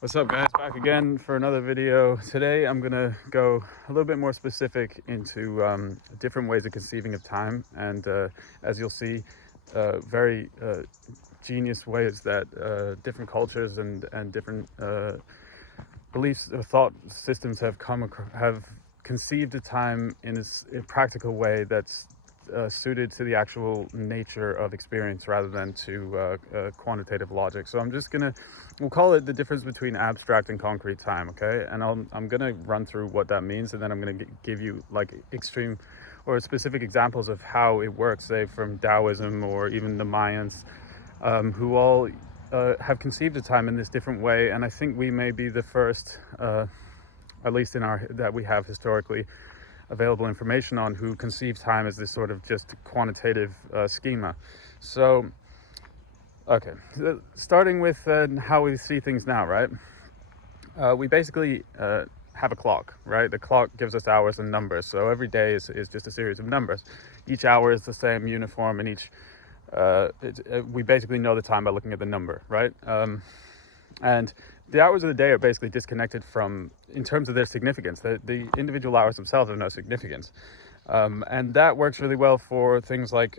What's up, guys? Back again for another video. Today I'm gonna go a little bit more specific into different ways of conceiving of time, and as you'll see, very genius ways that different cultures and different beliefs or thought systems have conceived of time in a practical way that's suited to the actual nature of experience rather than to quantitative logic. So we'll call it the difference between abstract and concrete time, okay? And I'm gonna run through what that means, and then I'm gonna give you like extreme or specific examples of how it works, say from Taoism or even the Mayans, who all have conceived of time in this different way. And I think we may be the first, at least that we have historically available information on, who conceive time as this sort of just quantitative schema. So, okay, starting with how we see things now, right? We basically have a clock, right? The clock gives us hours and numbers. So every day is just a series of numbers. Each hour is the same, uniform, and we basically know the time by looking at the number, right? And the hours of the day are basically disconnected from, in terms of their significance. The individual hours themselves have no significance. And that works really well for things like,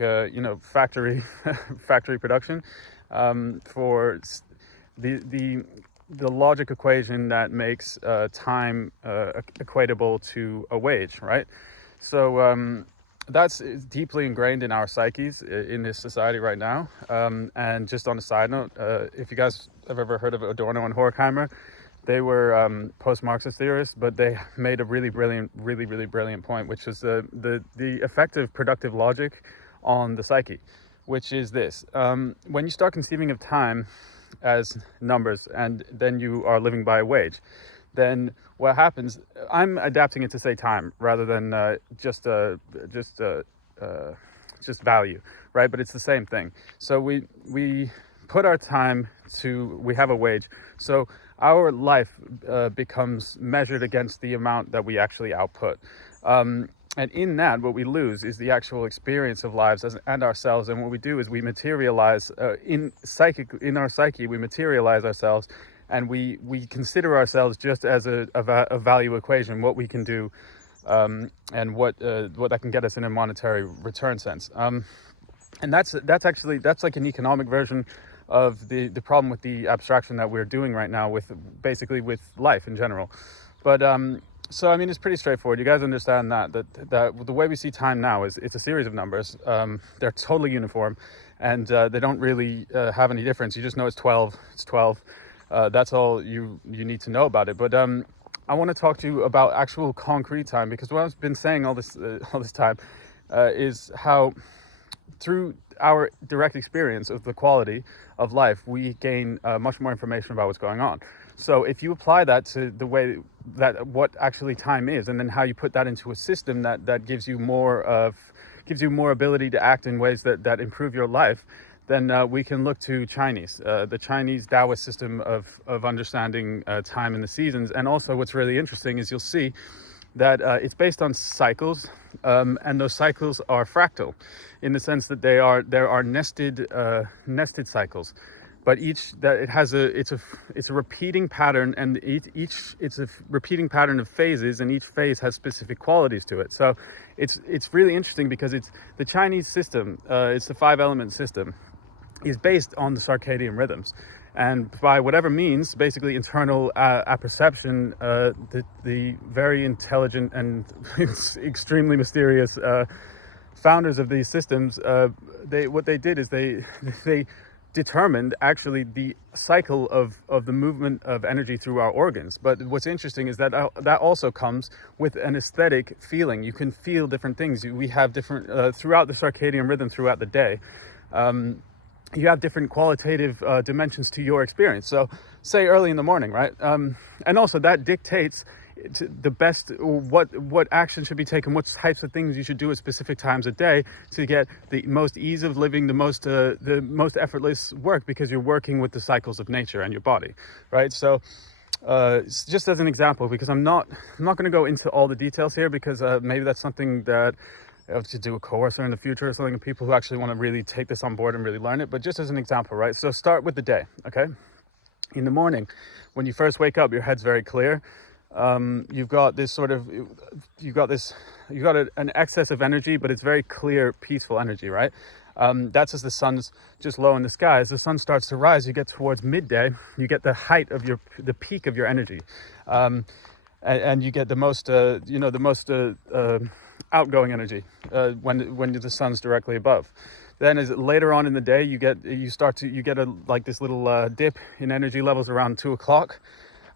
factory production, for the logic equation that makes time equatable to a wage, right? So that's deeply ingrained in our psyches in this society right now. And just on a side note, if you guys have ever heard of Adorno and Horkheimer, they were post-Marxist theorists, but they made a really brilliant point, which is the effect of productive logic on the psyche, which is this: when you start conceiving of time as numbers, and then you are living by a wage, then what happens? I'm adapting it to say time rather than just value, right? But it's the same thing. So we put our time to, we have a wage. So our life becomes measured against the amount that we actually output. And in that, what we lose is the actual experience of lives and ourselves. And what we do is we materialize in our psyche, we materialize ourselves, and we consider ourselves just as a value equation, what we can do, and what that can get us in a monetary return sense. And that's like an economic version of the problem with the abstraction that we're doing right now with life in general. But so I mean, it's pretty straightforward. You guys understand that the way we see time now is it's a series of numbers. They're totally uniform, and they don't really have any difference. You just know it's 12. It's 12. That's all you need to know about it. But I want to talk to you about actual concrete time, because what I've been saying all this time is how, through our direct experience of the quality of life, we gain much more information about what's going on. So if you apply that to the way that what actually time is, and then how you put that into a system that gives you more ability to act in ways that improve your life, then we can look to the Chinese Taoist system of understanding time and the seasons. And also what's really interesting is you'll see that it's based on cycles, and those cycles are fractal, in the sense that there are nested cycles, but it's a repeating pattern, and it's a repeating pattern of phases, and each phase has specific qualities to it. So it's really interesting, because it's the Chinese system, it's the 5-element system, is based on the circadian rhythms. And by whatever means, basically internal apperception, the very intelligent and extremely mysterious founders of these systems, what they did is they determined actually the cycle of the movement of energy through our organs. But what's interesting is that also comes with an aesthetic feeling. You can feel different things. We have different throughout the circadian rhythm throughout the day. You have different qualitative dimensions to your experience. So say early in the morning, right? And also that dictates the best, what action should be taken, what types of things you should do at specific times a day to get the most ease of living, the most effortless work, because you're working with the cycles of nature and your body, right? So just as an example, because I'm not going to go into all the details here, because maybe that's something that to do a course or in the future or something, people who actually want to really take this on board and really learn it. But just as an example, right? So start with the day, okay? in the morning, when you first wake up, your head's very clear. You've got this sort of, an excess of energy, but it's very clear, peaceful energy, right? That's as the sun's just low in the sky. As the sun starts to rise, you get towards midday, you get the height of the peak of your energy. And you get the most, outgoing energy when the sun's directly above. Then as later on in the day, you get this little dip in energy levels around 2 o'clock.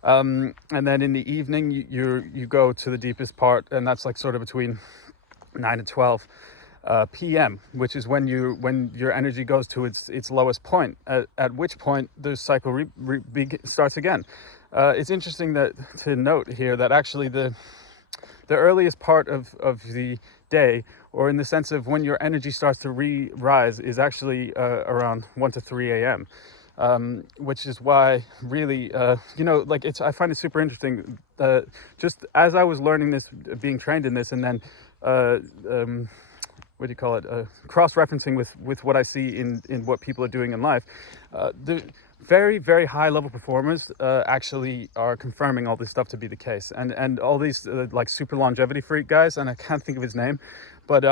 And then in the evening, you go to the deepest part, and that's like sort of between 9 and 12 p.m., which is when your energy goes to its lowest point. At which point the cycle starts again. It's interesting to note here that actually the earliest part of the day, or in the sense of when your energy starts to rise, is actually around 1 to 3 a.m. Which is why really, I find it super interesting. Just as I was learning this, being trained in this, and then cross-referencing with what I see in what people are doing in life, the very, very high level performers actually are confirming all this stuff to be the case. And all these like super longevity freak guys, and I can't think of his name, but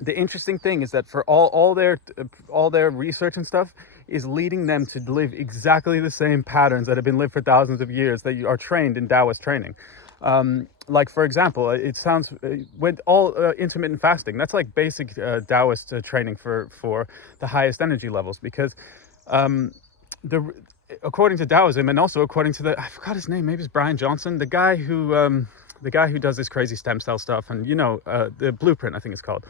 the interesting thing is that for all their research and stuff is leading them to live exactly the same patterns that have been lived for thousands of years that you are trained in Taoist training. Like, for example, it sounds with all intermittent fasting, that's like basic Taoist training for the highest energy levels, because according to Taoism, and also according to I forgot his name, maybe it's Brian Johnson, the guy who does this crazy stem cell stuff, and the Blueprint, I think it's called.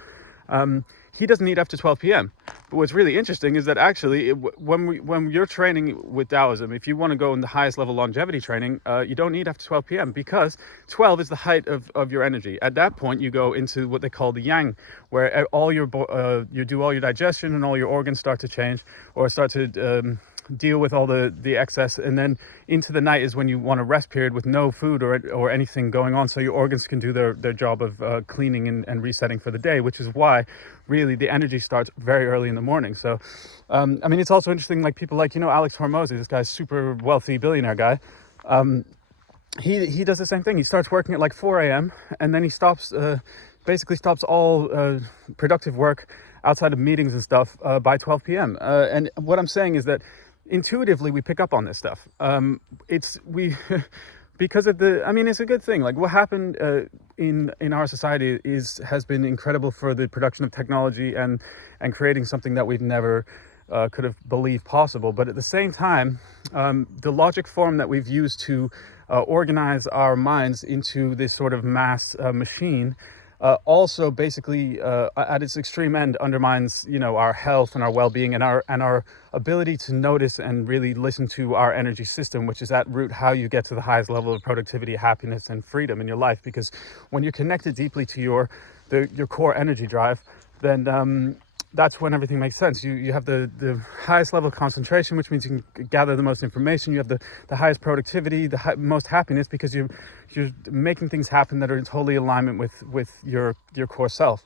He doesn't eat after 12 p.m. But what's really interesting is that actually, when you're training with Taoism, if you want to go in the highest level longevity training, you don't eat after 12 p.m. because 12 is the height of your energy. At that point, you go into what they call the yang, where you do all your digestion and all your organs start to change, or start to deal with all the excess, and then into the night is when you want a rest period with no food or anything going on, so your organs can do their job of cleaning and resetting for the day, which is why really the energy starts very early in the morning. So it's also interesting, like people like Alex Hormozi, this guy's super wealthy billionaire guy. He does the same thing. He starts working at like 4 a.m. and then he basically stops all productive work outside of meetings and stuff by 12 p.m. And what I'm saying is that intuitively we pick up on this stuff. Because of it's a good thing. Like what happened in our society has been incredible for the production of technology and creating something that we've never could have believed possible. But at the same time, the logic form that we've used to organize our minds into this sort of mass machine also basically at its extreme end undermines our health and our well-being and our ability to notice and really listen to our energy system, which is at root how you get to the highest level of productivity, happiness, and freedom in your life. Because when you're connected deeply to your core energy drive, then that's when everything makes sense. You have the highest level of concentration, which means you can gather the most information. You have the highest productivity, most happiness, because you're making things happen that are in totally alignment with your core self.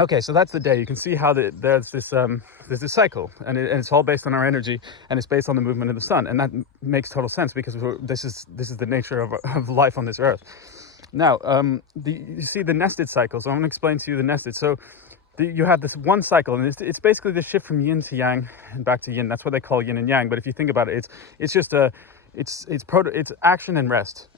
Okay, so that's the day. You can see how there's this cycle, and it's all based on our energy, and it's based on the movement of the sun, and that makes total sense because this is the nature of life on this earth. Now, you see the nested cycle. So I'm going to explain to you the nested. So you have this one cycle, and it's basically the shift from yin to yang and back to yin. That's what they call yin and yang. But if you think about it, it's just it's action and rest.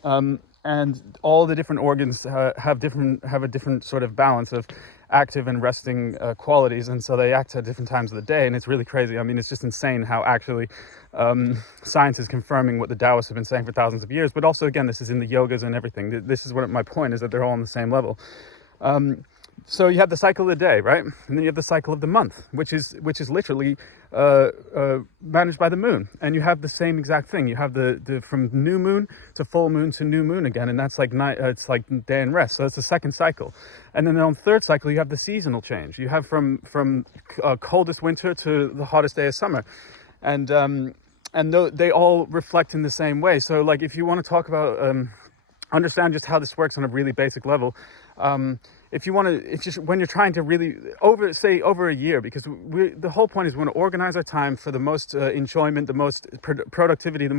And all the different organs have a different sort of balance of active and resting qualities, and so they act at different times of the day. And it's really crazy. It's just insane how actually science is confirming what the Taoists have been saying for thousands of years. But also, again, this is in the yogas and everything. This is what my point is, that they're all on the same level. So you have the cycle of the day, right? And then you have the cycle of the month, which is literally managed by the moon. And you have the same exact thing. You have the from new moon to full moon to new moon again, and that's like night. It's like day and rest. So it's the second cycle. And then on the third cycle, you have the seasonal change. You have from coldest winter to the hottest day of summer, and they all reflect in the same way. So like if you want to talk about understand just how this works on a really basic level. if you want to, if just when you're trying to really over a year, because the whole point is we want to organize our time for the most enjoyment, the most productivity, the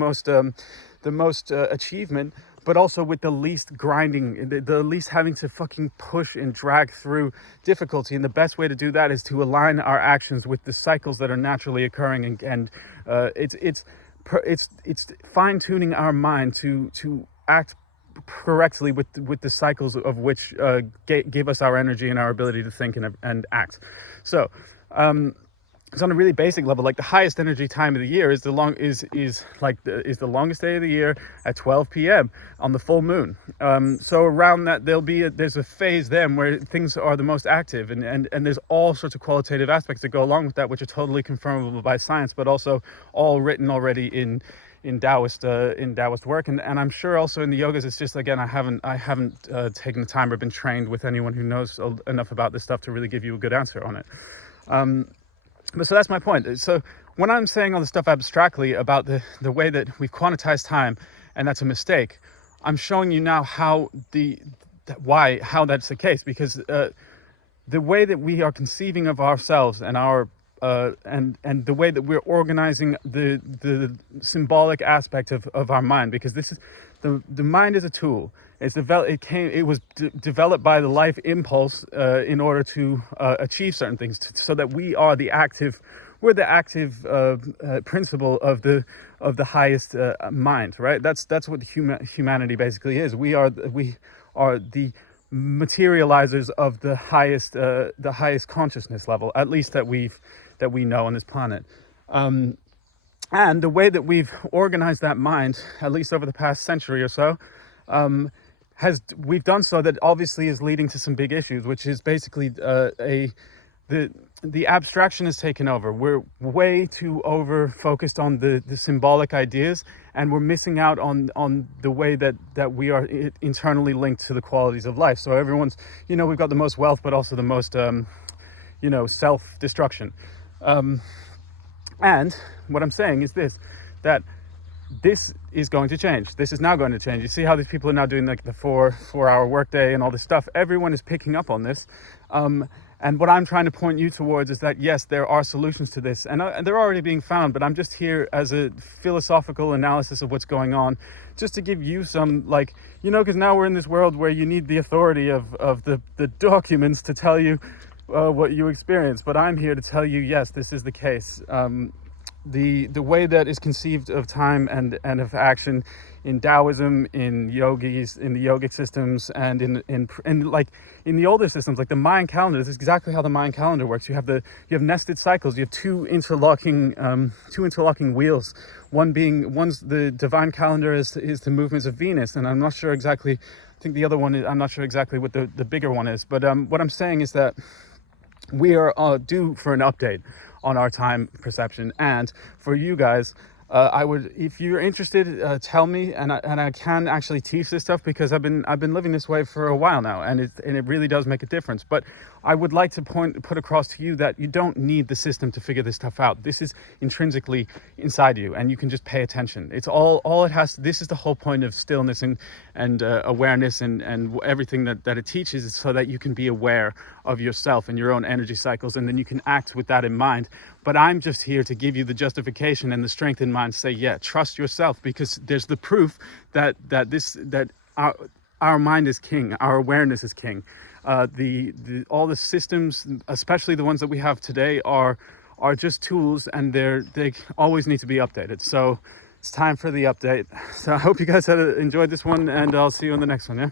most achievement, but also with the least grinding, the least having to fucking push and drag through difficulty. And the best way to do that is to align our actions with the cycles that are naturally occurring, and it's fine-tuning our mind to act correctly with the cycles of which give us our energy and our ability to think and act. So it's on a really basic level. Like the highest energy time of the year is the longest day of the year at 12 p.m. on the full moon. So around that there's a phase then where things are the most active, and there's all sorts of qualitative aspects that go along with that, which are totally confirmable by science, but also all written already in Taoist work, and I'm sure also in the yogas. It's just, again, I haven't taken the time or been trained with anyone who knows enough about this stuff to really give you a good answer on it. But so that's my point. So when I'm saying all this stuff abstractly about the way that we've quantized time, and that's a mistake, I'm showing you now how that's the case, because the way that we are conceiving of ourselves and our and the way that we're organizing the symbolic aspect of our mind, because this is the mind is a tool. It was developed by the life impulse in order to achieve certain things, so that we're the active principle of the highest mind, right? That's what humanity basically is. We are the materializers of the highest consciousness level, at least that we know on this planet. And the way that we've organized that mind, at least over the past century or so, we've done so that obviously is leading to some big issues, which is basically the abstraction has taken over. We're way too over focused on the symbolic ideas, and we're missing out on the way that we are internally linked to the qualities of life. So everyone's, we've got the most wealth, but also the most, self-destruction. And what I'm saying is that this is going to change. This is now going to change. You see how these people are now doing like the 4-hour workday and all this stuff. Everyone is picking up on this. And what I'm trying to point you towards is that, yes, there are solutions to this, and they're already being found, but I'm just here as a philosophical analysis of what's going on, just to give you some, because now we're in this world where you need the authority of the documents to tell you what you experience. But I'm here to tell you, yes, this is the case. The way that is conceived of time and of action in Taoism, in yogis, in the yogic systems, and in the older systems, like the Mayan calendar, this is exactly how the Mayan calendar works. You have nested cycles. You have two interlocking wheels. One's the divine calendar is the movements of Venus, and I'm not sure exactly. I think the other one is, I'm not sure exactly what the bigger one is. But what I'm saying is that we are due for an update on our time perception. And for you guys, I would, if you're interested, tell me, and I can actually teach this stuff, because I've been living this way for a while now, and it really does make a difference. But I would like to put across to you that you don't need the system to figure this stuff out. This is intrinsically inside you, and you can just pay attention. It's all it has. This is the whole point of stillness and awareness and everything that it teaches, is so that you can be aware of yourself and your own energy cycles, and then you can act with that in mind. But I'm just here to give you the justification and the strength in mind to say, yeah, trust yourself, because there's the proof that our mind is king, our awareness is king. All the systems, especially the ones that we have today, are just tools, and they always need to be updated. So it's time for the update. So I hope you guys enjoyed this one, and I'll see you on the next one. Yeah.